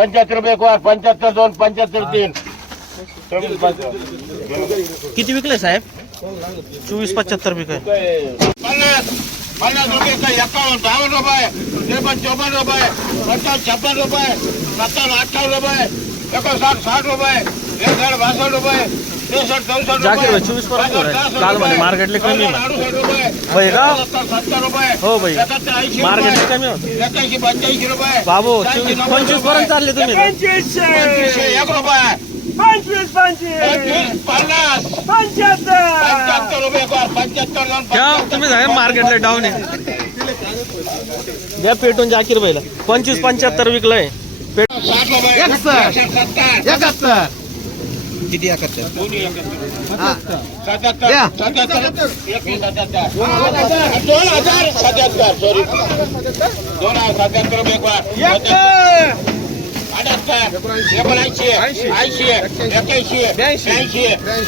पंच्याहत्तर रुपये एक वार पंच्याहत्तर दोन पंच्याहत्तर तीन. किती विकले साहेब? चोवीस पंच्याहत्तर विकले. पन्नास पन्नास रुपये का एकावन्न बावन्न रुपये त्रेपन्न चौपन्न रुपये पंचावन्न छप्पन रुपये सत्तावन्न अठ्ठावन्न रुपये. एकोणसाठ साठ रुपये बासष्ट रुपये त्रेसष्ट चौसष्ट जाकीर रुपये भाई, चोवीसपर्यंत हो रहा है. काल म्हणे मार्केटले कमी. अडुसष्ट रुपये भाई का? सत्तर सत्तर रुपये हो भाई. एकाहत्तर ऐंशी मार्केटले कमी होते. पंच्याऐंशी रुपये बाबू चोवीस पंचवीस. पर्यंत चालले तुम्ही पंचवीसशे एक रुपये पंचवीस पंचवीस पंचवीस पन्नास पंच्याहत्तर पंच्याहत्तर रुपये पंच्याहत्तर तुम्ही सांगा मार्केटला डाऊन आहे घ्या पेटून जाकीर भाईला पंचवीस पंच्याहत्तर विकलंय એકોણસી એસી એક્યાસી એસી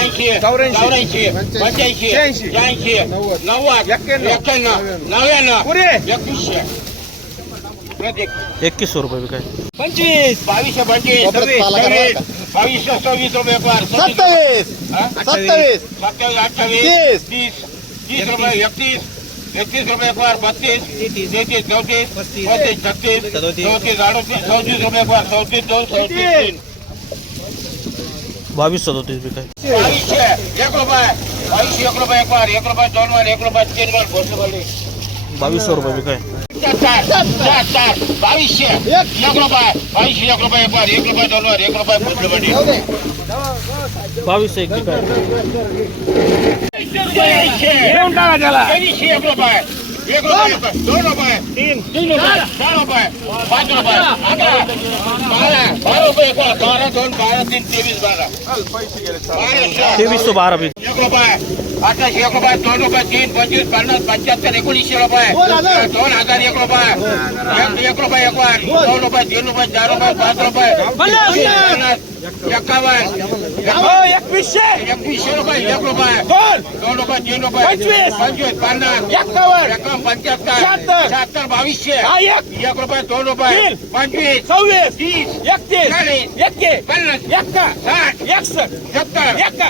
એસી ચોરાસી પંચ્યાસી ત્યાંસી નવ્વાદ એકાણું નવ્યાણું એકવીસો एकवीस रुपये विकाय पंचवीस पंचवीस बावीसशे सव्वीस रुपये पार सत्तावीस सत्तावीस सत्तावीस अठ्ठावीस तीस तीस रुपये रुपये बत्तीस चौतीस छत्तीस चौतीस अडतीस चौतीस रुपये चौतीस चौतीस बावीस एक रुपये एक रुपये एक पार एक रुपये एक रुपये तीन वर बोलले बावीसशे रुपये विकाय चार चार बावीसशे एक रुपये बावीसशे एक रुपये एक वार एक रुपये दोन वार एक रुपये भोसले बोलले बावीसशे एक विकाय घेऊन टाका त्याला तेवीसशे एक रुपये एक रुपये एक रुपये, दोन रुपये तीन तीन रुपये चार रुपये पाच रुपये अकरा बारा बारा रुपये एक वार. बारा दोन बारा तीन तेवीस बारा बाराशे तेवीस सौ बारा विक एक रुपये अठराशे एक रुपये दोन रुपये तीन पंचवीस पन्नास पंच्याहत्तर एकोणीसशे रुपये दोन हजार एक रुपये एक- एक रुपये एक वार दोन रुपये तीन रुपये चार रुपये पाच रुपये पन्नास एकावन्न एकवीसशे एकवीसशे रुपये एक रुपये दोन दोन रुपये तीन रुपये पंचवीस. पंचवीस पन्नास एकावन्न एकावन्न पंच्याहत्तर शहात्तर. शहात्तर बावीसशे हा एक एक रुपये दोन रुपये तीन. पंचवीस सव्वीस तीस एकतीस चाळीस एक्के पन्नास एक्का साठ एकसष्ट सत्तर एक्का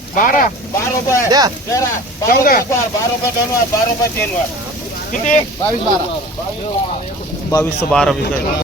बारा. बारा रुपये. द्या. तेरा. बारा रुपये एक वार बारा रुपये दोन वार बारा रुपये तीन वार किती? बावीस बारा. बावीस सौ बारा विकाय